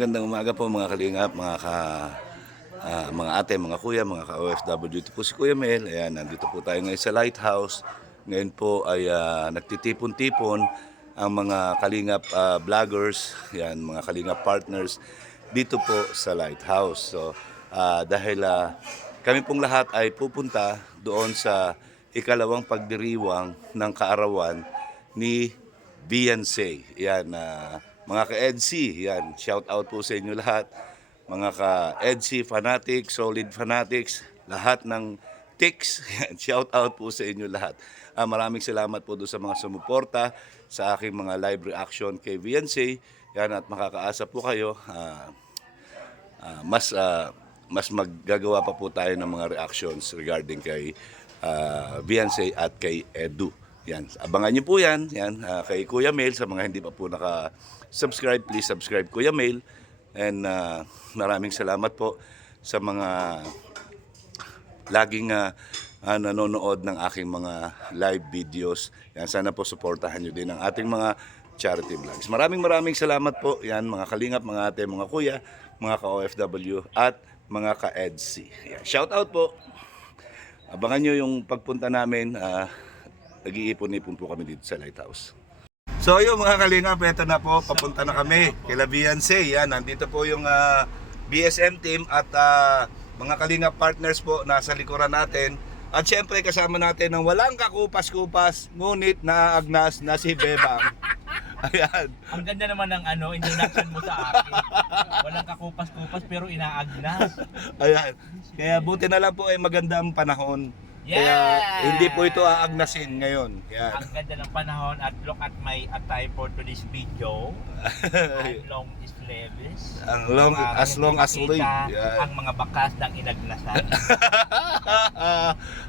magandang umaga po mga kalingap, mga ate, mga kuya, mga ka-OFW. Ito po si Kuya Mel. Ayan, nandito po tayo ngayon sa Lighthouse. Ngayon po ay nagtitipon-tipon ang mga kalingap vloggers, ayan, mga kalingap partners dito po sa Lighthouse. So, dahil kami pong lahat ay pupunta doon sa ikalawang pagdiriwang ng kaarawan ni Beyonce. Yan, mga ka-EDC, yan, shout out po sa inyo lahat. Mga ka-EDC fanatics, solid fanatics, lahat ng tics, yan, shout out po sa inyo lahat. Maraming salamat po doon sa mga sumuporta sa aking mga live reaction kay Beyonce. Yan, at makakaasa po kayo, mas maggagawa pa po tayo ng mga reactions regarding kay Beyonce at kay Edu. Yan, abangan niyo po yan, kay Kuya Mel. Sa mga hindi pa po naka-subscribe, please subscribe Kuya Mel. And maraming salamat po sa mga laging nanonood ng aking mga live videos. Yan, sana po suportahan niyo din ang ating mga charity vlogs. Maraming salamat po. Yan, mga kalingap, mga ate, mga kuya, mga ka-OFW at mga ka-EDC. Yan, shout out po. Abangan nyo yung pagpunta namin. Nag-iipon-ipon po kami dito sa Lighthouse. So yung mga kalingap, eto na po, papunta na kami kila Beyonce. Yan, nandito po yung BSM team at mga kalingap partners po nasa likuran natin. At syempre kasama natin ng walang kakupas-kupas, ngunit naaagnas na si Bebang. Ayan. Ang ganda naman ng introduction mo sa akin. Walang kakupas-kupas pero inaagnas. Ayan. Kaya buti na lang po ay maganda ang panahon. Yeah! Kaya hindi po ito aagnasin ngayon. Yan. Ang ganda ng panahon at look at my attire for today's video. Ang long sleeves. Ang long as sleeve. Ang mga bakas ng inagnasan.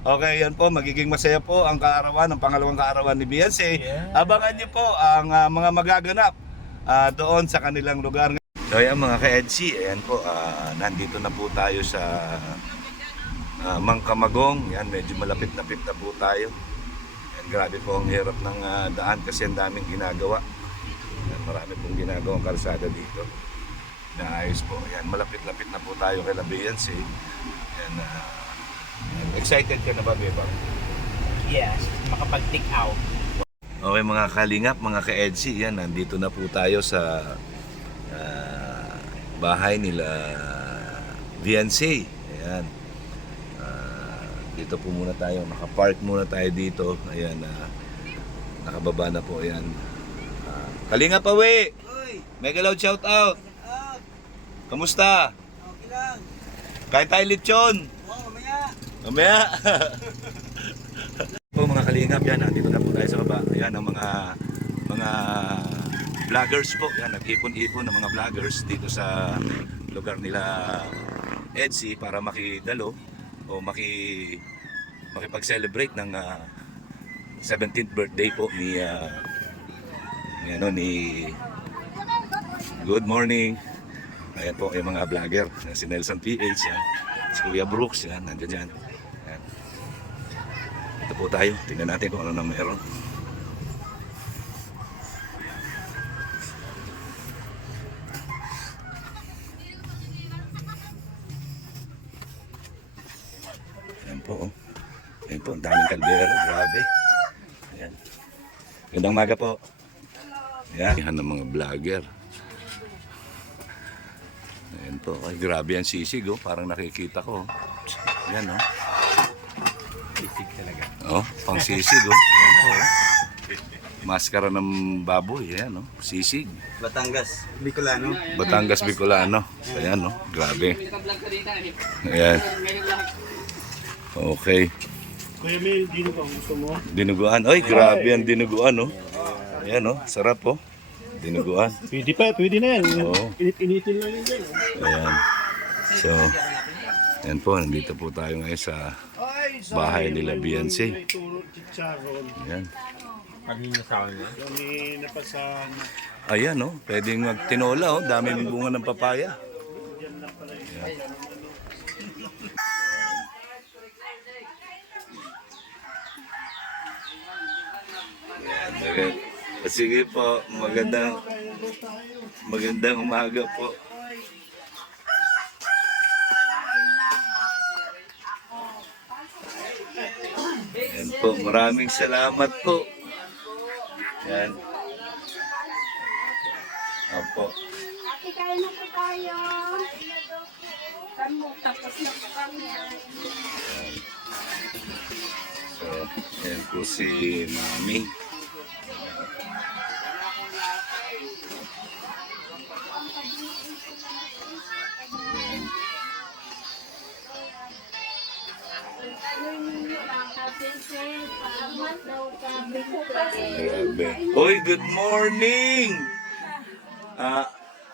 Okay, yan po. Magiging masaya po ang kaarawan, ang pangalawang kaarawan ni Beyonce. Yeah. Abangan niyo po ang mga magaganap doon sa kanilang lugar. So yan mga ka-EDC, ayan po, nandito na po tayo sa Mangkamagong. Yan, medyo malapit-lapit na po tayo. Yan, grabe po ang hirap ng daan kasi ang daming ginagawa. Yan, marami pong ginagawang kalsada dito. Naayos po. Yan, malapit-lapit na po tayo kay Beyonce. Yan, excited ka na ba, Beba? Yes, makapag-take out. Okay mga kalingap, mga ka-EDC, yan, nandito na po tayo sa bahay nila Beyonce. Ayan. Dito po muna tayo, nakapark muna tayo dito. Ayan, nakababa na po. Ayan. Kalingap Pawi! Mega loud shout out! Kamusta? Okay lang. Kain tayo lechon! Oo, mamaya. Mamaya! Po mga kalingap, yan, nandito na po tayo sa baba. Ayan ang mga vloggers po. Yan, nag-ipon-ipon ng mga vloggers dito sa lugar nila EDC para makidalo o makipag-celebrate ng 17th birthday po ni Good Morning. Ayan po yung mga vlogger, si Nelson PH, yan, si Kuya Brooks, yan, nandiyan dyan. Yan. Ito po tayo, tingnan natin kung ano na meron. Ayan po, oh. Ayan po, ang daming kaldero, grabe. Ayan. Gandang maga po. Ayan, yan ang mga vlogger. Ayan po, ay grabe ang sisig, oh. Parang nakikita ko. Ayan, oh. Sisig talaga. Oh, pang sisig, oh. Ayan po, oh. Maskara ng baboy, ayan, oh. Sisig. Batangas, Bicolano. Batangas Bicolano. Ayan, oh. Grabe. Ayan. Okay. Kuya Mel, dino ba gusto mo? Dinuguan. Ay, grabe ang dinuguan, oh. Ayan, oh. Sarap, oh. Dinuguan. Pwede na yan. Oo. Init-initin lang yun dyan. Ayan. So, ayan po. Nandito po tayo ngayon sa bahay nila Beyonce. May turo, chicharon. Ayan. Kanina sa akin. Kami napasan. Ayan, oh. Pwedeng magtinola, oh. Dami ng bunga ng papaya. Ayan. Sige po, magandang umaga po. po, maraming salamat po. Yan. Opo. Ate, kaya na po tayo. Tapos na po kami. So, yan po si Mami. Grabe. Hoy, good morning!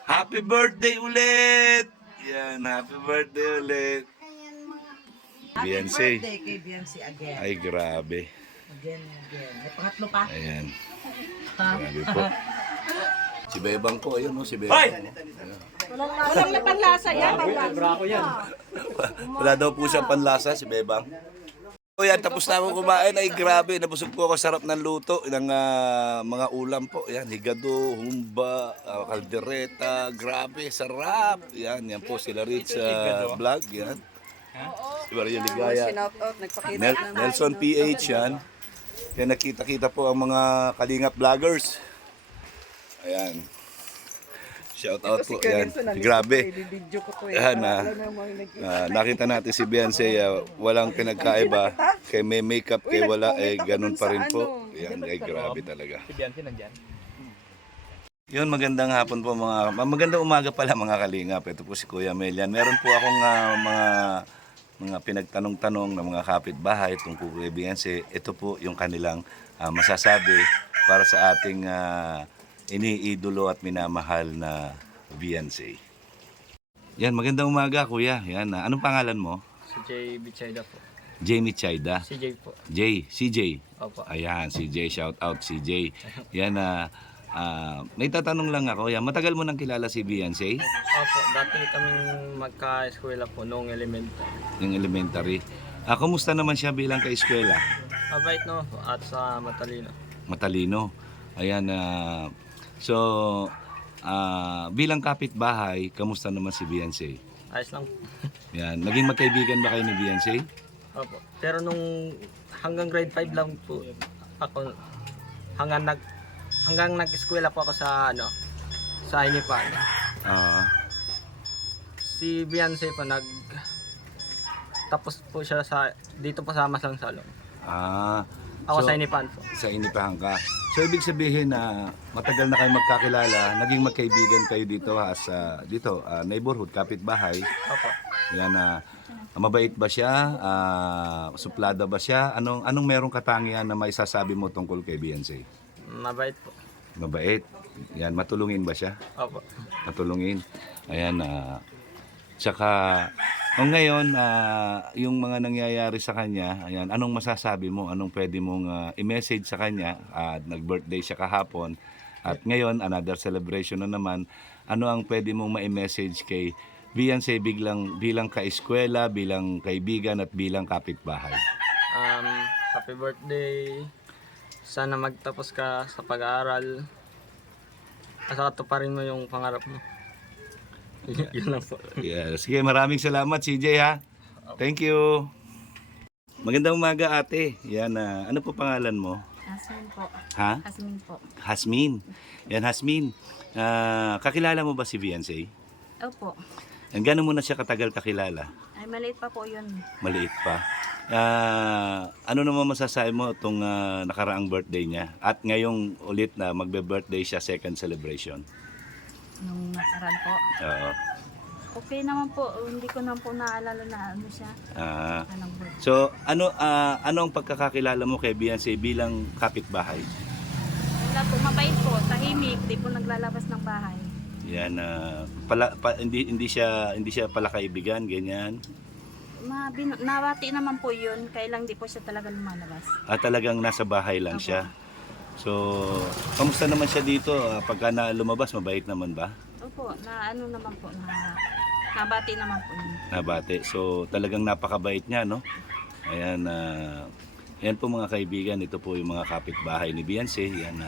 Happy birthday ulit! Yan, happy birthday ulit. Beyonce. Birthday kay Beyonce again. Ay, grabe. Again. May pangatlo pa. Ayan. Grabe po. Si Bebang ko, ayun, no, si Bebang. Walang na panlasa yan. Wala daw po siyang panlasa, si Bebang. O yan, tapos na ako kumain. Ay, grabe. Nabusog po ako. Sarap ng luto ng mga ulam po. Yan, higado, humba, kaldereta. Grabe, sarap. Yan po sila Rich vlog. Yan. Si Maria Ligaya. Nelson PH yan. Yan, nakita-kita po ang mga kalingap vloggers. Ayan. Shout out po. Yan. Grabe. Yan, nakita natin si Beyonce, walang pinagkaiba. Kay may makeup, kay wala, ganun pa rin po. Yan, grabe talaga. Si Bianchi nandyan. Yun, magandang hapon po magandang umaga pala mga kalingap. Ito po si Kuya Mel. Yan, meron po akong mga pinagtanong-tanong ng mga kapitbahay tungkol kay Beyonce. Ito po yung kanilang masasabi para sa ating iniidolo at minamahal na Beyonce. Yan, magandang umaga Kuya. Yan, anong pangalan mo? Si Jay Bichayda po. Jamie Chayda. Si Jay po. CJ. Opo. Ayan, CJ, shout out CJ. Yan, may tatanong lang ako. Yan, matagal mo nang kilala si Beyonce? Opo, dati kaming magka-eskwela po noong elementary. Yung elementary. Kumusta naman siya bilang ka-eskwela? Mabait no po at sa matalino. Matalino. Ayan, so, bilang kapitbahay, kamusta naman si Beyonce? Ayos lang. Yan, naging magkaibigan ba kayo ni Beyonce? Opo. Pero nung hanggang grade 5 lang po ako hanggang nag-eskwela po ako sa sa Hinipan. Si Beyonce po tapos po siya dito po sa Masang Salong. Ako so, sa Hinipan po. Sa Inipahan ka. So, ibig sabihin na matagal na kayo magkakilala, naging magkaibigan kayo dito sa neighborhood, kapitbahay. Opo. Yan, mabait ba siya? Suplada ba siya? Anong merong katangian na maisasabi mo tungkol kay Beyonce? Mabait po. Mabait. Yan, matulungin ba siya? Opo. Matulungin. Ayan, tsaka, ngayon, yung mga nangyayari sa kanya, ayan, anong masasabi mo? Anong pwede mong i-message sa kanya? Nag-birthday siya kahapon. At ngayon, another celebration na naman. Ano ang pwede mong ma-message kay Beyonce bilang ka-eskwela, bilang kaibigan at bilang kapitbahay? Happy birthday. Sana magtapos ka sa pag-aaral. At saka tuparin mo yung pangarap mo. Yun lang po. Yeah, sige, maraming salamat CJ ha. Thank you. Magandang umaga ate. Yan, ano po pangalan mo? Hasmin po. Ha? Hasmin po. Hasmin. Yan, Hasmin. Kakilala mo ba si Beyonce? Opo. Gano'n mo na siya katagal kakilala? Ay, maliit pa po yun. Maliit pa. Ano naman masasabi mo itong nakaraang birthday niya? At ngayong ulit na magbe-birthday siya, second celebration. Nung nakaraan po. Oo. Okay naman po. Hindi ko naman po naalala na ano siya. Anong birthday. So, ano ang pagkakakilala mo kay Beyonce bilang kapitbahay? Wala po. Mabait po. Tahimik. Di po naglalabas ng bahay. Yan, hindi siya pala kaibigan, ganyan. Nawati naman po yun. Kaya lang di po siya talaga lumalabas. Talagang nasa bahay lang Opo. siya. So, kamusta naman siya dito? Pagka na lumabas, mabait naman ba? Opo. Ano naman po. Nabati naman po yun. Nabate. So, talagang napakabait niya, no? Ayan, yan po mga kaibigan. Ito po yung mga kapitbahay ni Beyonce. Yan,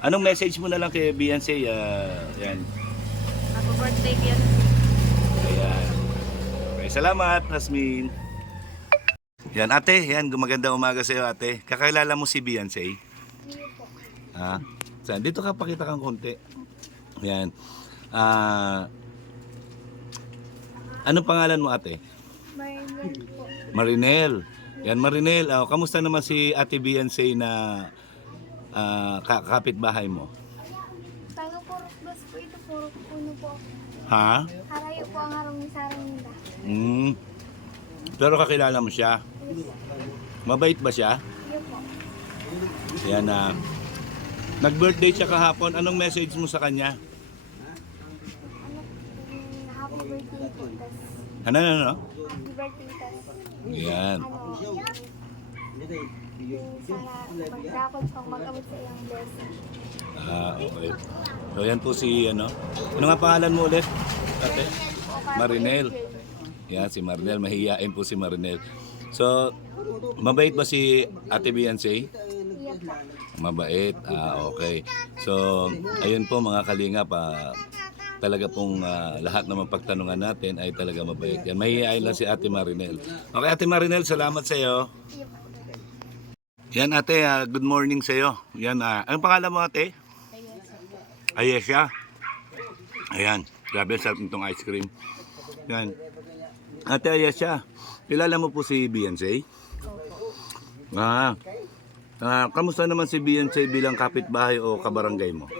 anong message mo na lang kay Beyonce? Yan. Happy birthday, Beyonce. Ayan. Okay, salamat, Hasmin. Yan, ate, yan, gumagandang umaga sa iyo, ate. Kakilala mo si Beyonce? Ha? Saan? Dito ka, pakita kang konti. Yan. Anong pangalan mo, ate? Marinel po. Marinel. Yan, Marinel. Kamusta naman si ate Beyonce na kapitbahay mo? Taga Purok Bas po ito, Purok Puno po. Ha? Harayo po ang harong ni Sarang nila. Pero kakilala mo siya? Mabait ba siya? Iyo po. Yan na. Nag-birthday siya kahapon. Anong message mo sa kanya? Happy birthday po. Ano? Happy birthday, tas Yan. sana magdakot pang mag-abot sa iyong blessing. Okay. So yan po si ano. Ano nga pangalan mo ulit? Ate? Marinel. Yan si Marinel. Mahihiyain po si Marinel. So, mabait ba si Ate Beyonce? Iya po. Mabait. Okay. So, ayun po mga kalingap. Talaga pong lahat ng mapagtanungan natin ay talaga mabait. Yan, mahihiyain lang si Ate Marinel. Okay, Ate Marinel, salamat sa iyo. Iya po. Yan ate, good morning sa iyo. Yan, anong pangalan mo ate? Ayesha. Ayan, grabe sarap nitong ice cream. Yan. Ate Ayesha, kilala mo po si Beyonce? Kamusta naman si Beyonce bilang kapitbahay o kabarangay mo?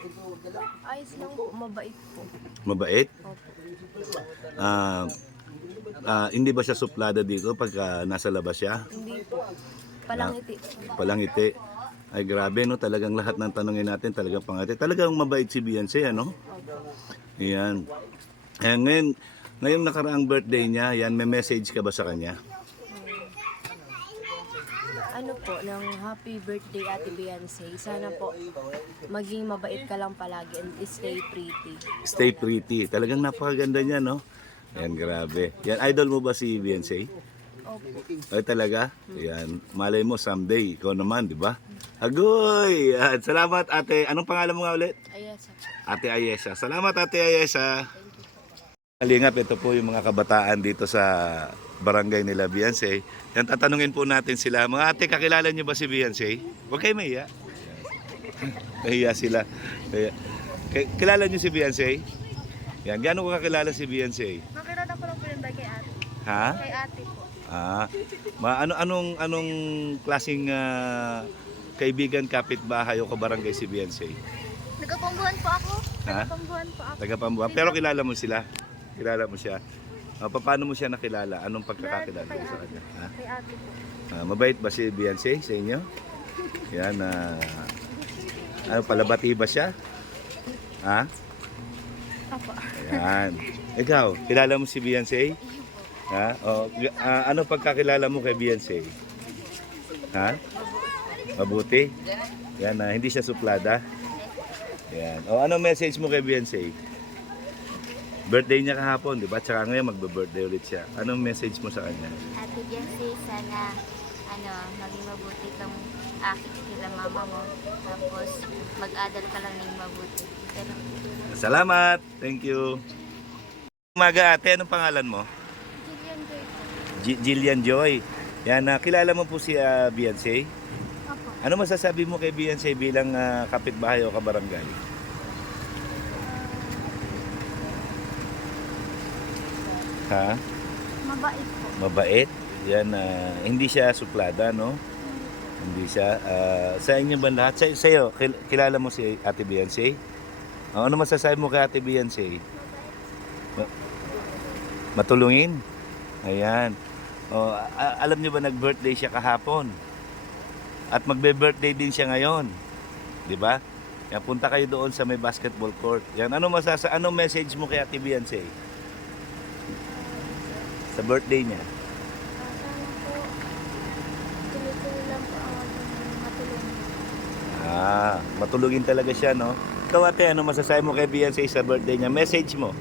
Ayos lang po, mabait po. Mabait? Hindi ba siya suplada dito pag nasa labas siya? Hindi po. Palangiti. Palangiti. Ay grabe no, talagang lahat ng tanongin natin talagang pangati. Talagang mabait si Beyonce ano? Yan. Ngayong nakaraang birthday niya, yan, may message ka ba sa kanya? Ano po, ng happy birthday Ate Beyonce. Sana po maging mabait ka lang palagi and stay pretty. Stay pretty. Talagang napakaganda niya no? Yan, grabe. Yan, idol mo ba si Beyonce? Opo. Ay talaga? Yan. Malay mo someday, ikaw naman, di ba? Agoy! Yan. Salamat ate. Anong pangalan mo nga ulit? Ayos. Ate Ayesha. Salamat Ate Ayesha. Kalingap, ito po yung mga kabataan dito sa barangay nila Beyonce. Yan, tatanungin po natin sila. Mga ate, kakilala niyo ba si Beyonce? Huwag kayo mahiya. Mahiya sila. Kilala niyo si Beyonce? Yan, gaano ko kakilala si Beyonce? Nakilala ko lang po yung kay ate. Ha? Kay ate po. Anong klaseng kaibigan, kapitbahay o kabarangay si Beyonce? Nagkapambuhan po ako. Ha? Nagkapambuhan po ako. Tagapambuhan. Pero kilala mo sila? Kilala mo siya? Paano mo siya nakilala? Anong pagkakakilala mo sa kanya? Ha? Kay ate po. Mabait ba si Beyonce sa inyo? Yan, palabati ba siya? Ha? Apo. Yan. Ikaw, kilala mo si Beyonce? Ha? Ano pagkakilala mo kay Beyonce? Ha? Mabuti? Yan, hindi siya suplada? Yan. Ano message mo kay Beyonce? Birthday niya kahapon, di ba? Tsaka ngayon magbe-birthday ulit siya. Anong message mo sa kanya? Ate Beyonce, sana maging mabuti kang kila mama mo. Tapos mag-adal ka lang ng mabuti. Ganun. Salamat! Thank you! Umaga ate, anong pangalan mo? Jillian Joy po. Jillian Joy. Yan, kilala mo po si Beyonce? Opo. Ano masasabi mo kay Beyonce bilang kapitbahay o kabarangay? Ha? Mabait po. Mabait? Yan, hindi siya suplada, no? Hindi siya. Sa inyo ba lahat? Sa'yo, kilala mo si Ate Beyonce? Ano masasabi mo kay Ate Beyonce? Matulungin? Ayan. Alam niyo ba nag-birthday siya kahapon? At magbe-birthday din siya ngayon. 'Di ba? Yan, punta kayo doon sa may basketball court. Yan, anong message mo kay Ate Beyonce? Sa birthday niya. Sana po, tuloy-tuloy lang po ako matulungin. Matulungin talaga siya, no? Ikaw ate, ano masasabi mo kay Beyonce sa birthday niya? Message mo.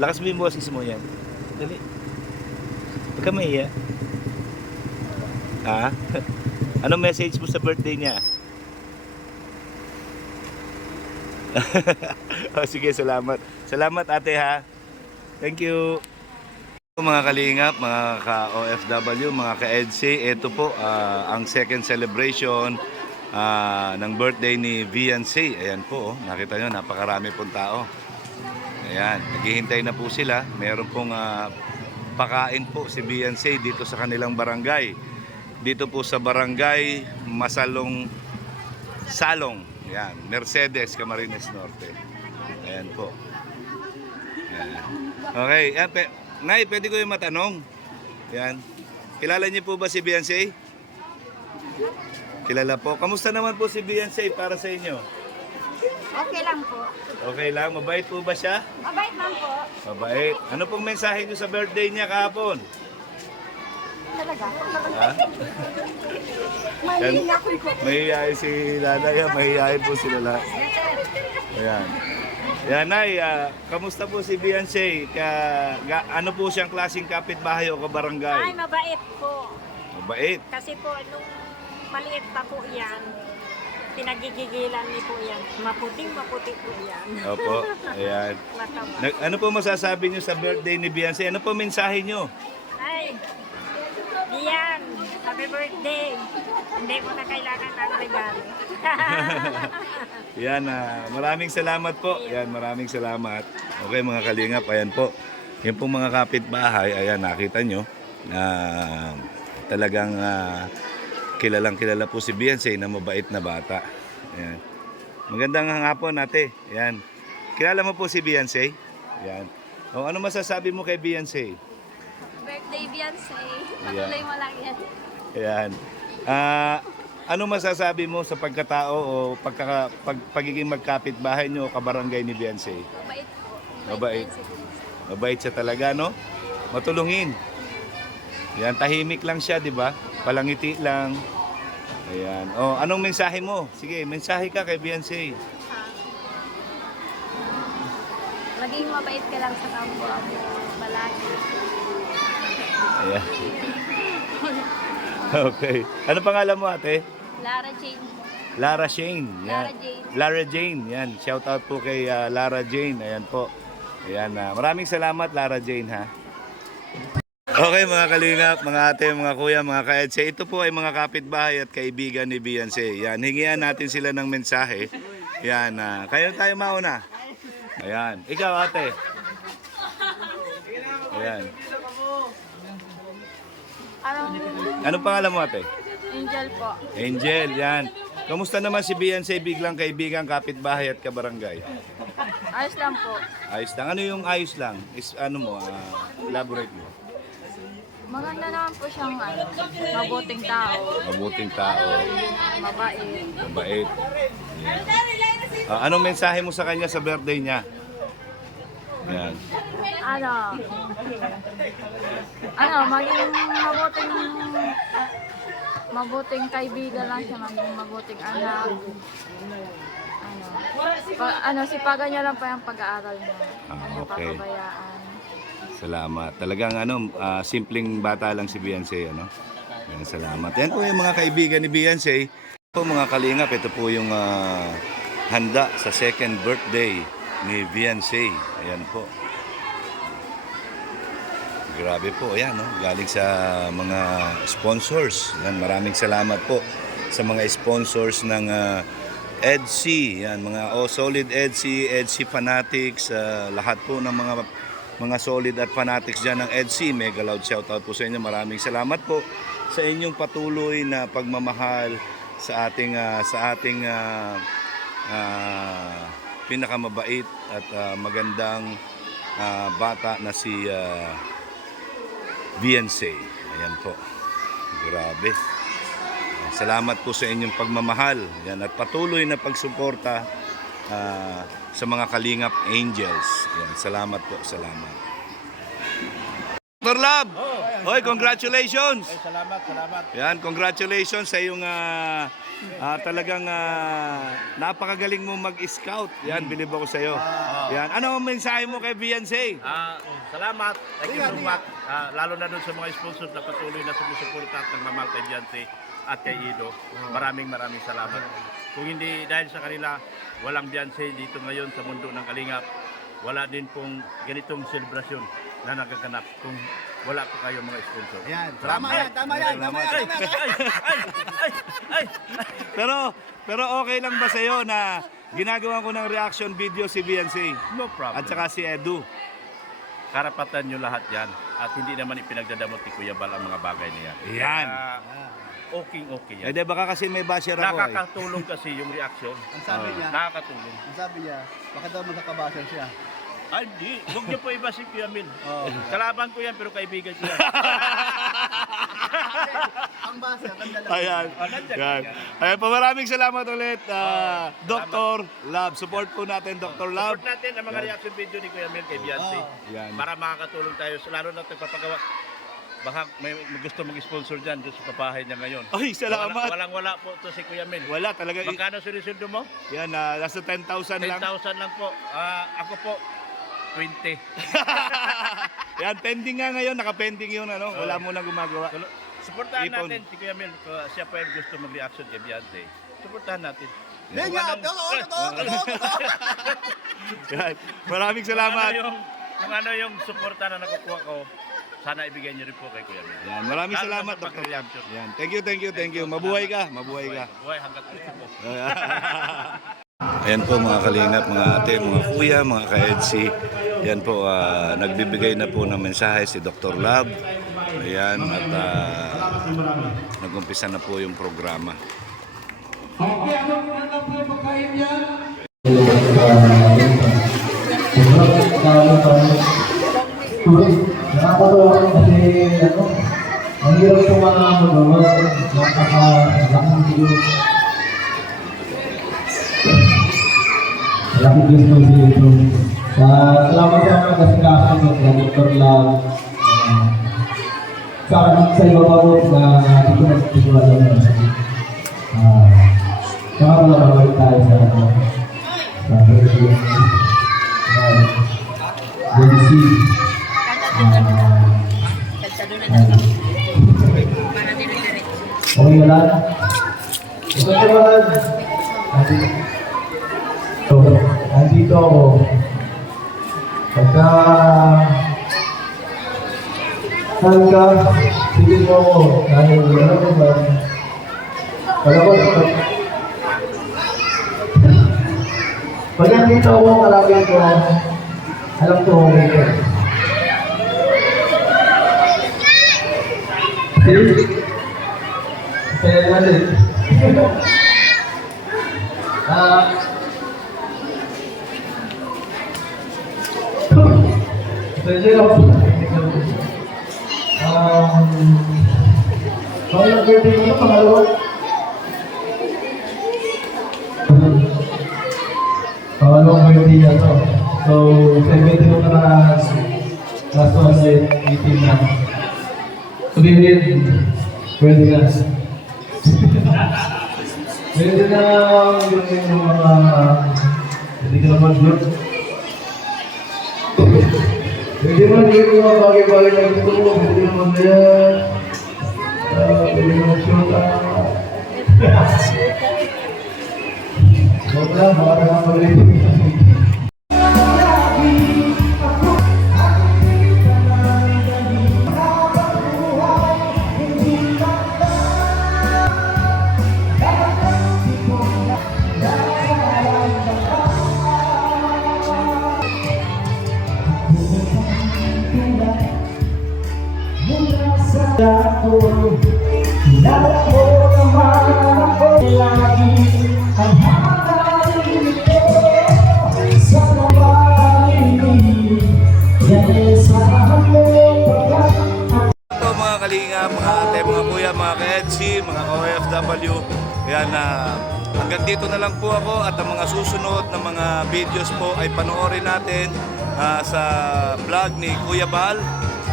Lakas mo yung boses mo yan. Dali. Huwag ka mahiya. Ha? Anong message mo sa birthday niya? Sige, salamat. Salamat ate ha. Thank you. Mga kalingap, mga ka-OFW, mga ka-EDSI, ito po ang second celebration ng birthday ni Viancy. Ayan po, nakita nyo, napakarami pong tao. Ayan, naghihintay na po sila. Meron pong pakain po si Viancy dito sa kanilang barangay. Dito po sa barangay Masalong Salong. Ayan, Mercedes, Camarines Norte. Ayan po. Ayan. Okay, yan, Nay, pwede ko yung matanong. Yan. Kilala niyo po ba si Viancy? Kilala po. Kamusta naman po si Viancy para sa inyo? Okay lang po. Okay lang. Mabait po ba siya? Mabait man po. Mabait. Ano pong mensahe niyo sa birthday niya kahapon? Talaga. Ha? Yan. Mahihayin si Nanay. Mahihayin po sila lahat. Ayan. Yan, Nay, kamusta po si Viancy? Ano po siyang klaseng kapitbahay o Ay, kabarangay? mabait po. Mabait. Kasi po, nung maliit pa po yan, pinagigigilan ni po yan. Maputing-maputi po yan. Opo, ayan. Mataba. Ano po masasabi niyo sa birthday ni Viancy? Ano po mensahe niyo? Ay, Diyan, happy birthday. Hindi mo na kailangan ng regalo. Yan, maraming salamat po. Yan, maraming salamat. Okay mga kalingap, ayan po. Yan pong mga kapitbahay, ayan, nakita nyo. Talagang kilalang kilala po si Viancy na mabait na bata. Ayan. Magandang hapon ate. Ayan. Kilala mo po si Viancy? Ayan. O, ano masasabi mo kay Viancy? Birthday Beyonce. Patuloy mo lang yan. Ayan. Ano masasabi mo sa pagkatao o pagiging magkapitbahay nyo o kabarangay ni Viancy? Mabait po. Mabait. Beyonce. Mabait siya talaga, no? Matulungin. Yan, tahimik lang siya, di ba? Palangiti lang. Ayan. O, anong mensahe mo? Sige, mensahe ka kay Viancy. Maging mabait ka lang sa kapwa mo. Palagi. Ayan. Okay. Ano pangalan mo, ate? Lara Jane. Lara Shane. Yan. Lara Jane. Lara Jane. Yan. Shout out po kay Lara Jane. Ayan po. Ayan. Maraming salamat, Lara Jane, ha? Okay mga kalingap, mga ate, mga kuya, mga ka-EDSI. Ito po ay mga kapitbahay at kaibigan ni Viancy. Yan. Hingian natin sila ng mensahe. Yan. Kayo tayo mauna. Ayan. Ikaw, ate. Ayan. Anong pangalan mo, ate? Angel po. Angel, yan. Kamusta naman si Viancy, biglang kaibigan, kapitbahay at kabarangay? Ayos lang po. Ayos lang. Ano yung ayos lang? Ano mo, elaborate mo. Maganda naman po siyang mabuting tao. Mabuting tao, Mabait. mabait. Anong mensahe mo sa kanya sa birthday niya? Yan. Maging mabuting kaibigan lang siya, maging mabuting anak. Sipagan niya lang pa yung pag-aaral niya. Yung Okay. papabayaan. Salamat. Talagang simpleng bata lang si Viancy, ano? Yan, salamat. Yan po yung mga kaibigan ni Viancy. Po mga kalingap, ito po yung handa sa second birthday ni Viancy. Ayan po. Grabe po, ayan, no? Galing sa mga sponsors. Yan, maraming salamat po sa mga sponsors ng EDSI. Yan, mga solid EDSI, EDSI Fanatics, lahat po ng mga solid at fanatics dyan ng EDSI. Mega loud shoutout po sa inyo. Maraming salamat po sa inyong patuloy na pagmamahal sa ating pinakamabait at magandang bata na si Viancy. Ayan po. Grabe. Salamat po sa inyong pagmamahal. Yan, at patuloy na pagsuporta sa mga Kalingap Angels. Yan, salamat po, salamat. Dr. Lab! Hoy, congratulations! Salamat. Yan, congratulations sa iyong talagang napakagaling mo mag-scout. Yan, bilib ako sa iyo. Yan, ano ang mensahe mo kay Viancy? Salamat. Thank you so much. Lalo na dun sa mga sponsors na patuloy na sumusuporta at nagmamahal kay Viancy at kay Ido. Maraming salamat. Kung hindi dahil sa kanila, walang Viancy dito ngayon sa mundo ng Kalingap. Wala din pong ganitong selebrasyon na nagaganap kung wala po kayong mga sponsor. Yan. Tama yan. Tama yan. Pero okay lang ba sa'yo na ginagawa ko ng reaction video si Beyonce No problem. at saka si Edu? Karapatan nyo lahat yan. At hindi naman ipinagdadamot ni Kuya Bal ang mga bagay na yan. Yan. Okay yan. Eh di baka kasi may basher ako eh. Nakakatulong kasi yung reaction. Ang sabi niya, Nakakatulong. ang sabi niya, baka daw magkakabasher siya. Ay, di. Huwag niyo po iba si Kuya Mil. Kalaban ko yan, pero kaibigan ko yan. Ang basher, ang dalawa. Ayan. Nandiyan Yan. yan. Ayan po, maraming salamat ulit. Dr. Love. Support po natin, Dr. Love. Support natin ang mga reaction video ni Kuya Mil kay Beyonce. Yan. Para makakatulong tayo. Lalo na pagpapagawa. Baka may gusto mag-sponsor dyan doon sa papahay niya ngayon. Ay, salamat. Walang-wala po to si Kuya Mil. Wala talaga. Magkano sinusundo mo? Yan, nasa 10,000 lang. 10,000 lang po. Ako po, 20. Yan, pending nga ngayon. Naka-pending yun. Ano? Wala mo nang gumagawa. Supportahan Ipon. natin si Kuya Mil. Kung siya pa yung gusto mag-reaction kay Beyonce. Supportahan natin. Yan nga, totoo. Yan. Maraming salamat. Kung ano yung suporta na nakukuha ko, sana ibigay niyo rin po kay Kuya Mil. Yan, maraming Lalo na salamat, sa Dr. Love. pag-reaction. Yan. Thank you. Mabuhay ka. Mabuhay ka. Buhay hanggat gusto po. Ayan po mga kalingap, mga ate, mga kuya, mga ka-EDC. Yan po, nagbibigay na po ng mensahe si Dr. Love. Ayan, at nag-umpisa na po yung programa. Nakakatawa kasi ang hirap sa mga napakalaking Diyos. Malaking Diyos ng dito. Salamat sa mga kasikasan ng Dr. Love. Sa iba pa po na dito na sigurado na. Saka malawag tayo sa okay wala na. Ito naman. Nandito ako. Pagka tigil mo ako. Dahil wala ko ba? Wala ko sa pag nandito ako, maraming ko, alam ko okay ka. See? Kaya natin. Pwede ako. Kaya pwede ko na pangalawa. Pangalawang birthday niya to. So, 70 ko na last 118 na. Subihin, pwede na. Pwede na yung mga hindi ka naman yun. Pwede naman yun yung mga bagay-bagay na gusto mo. Pwede naman na yan. Pwede naman shoot out. Huwag lang, baka naman mag-review. Mga kalinga, mga ate, mga kuya, mga ka-EDC, mga OFW. Yan hanggang dito na lang po ako at ang mga susunod na mga videos po ay panoorin natin sa vlog ni Kuya Bal.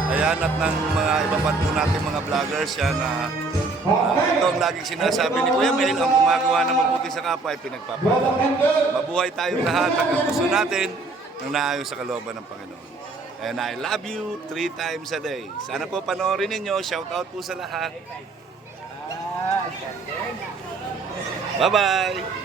Ayan, at ng mga iba pa po natin mga vloggers. Yan, ito ang laging sinasabi ni Kuya Mel, ang gumagawa ng mabuti sa kapwa ay pinagpapala. Mabuhay tayong lahat hanggang gusto natin ng naayos sa kalooban ng Panginoon. And I love you 3 times a day. Sana po panoorin ninyo. Shout out po sa lahat. Bye-bye!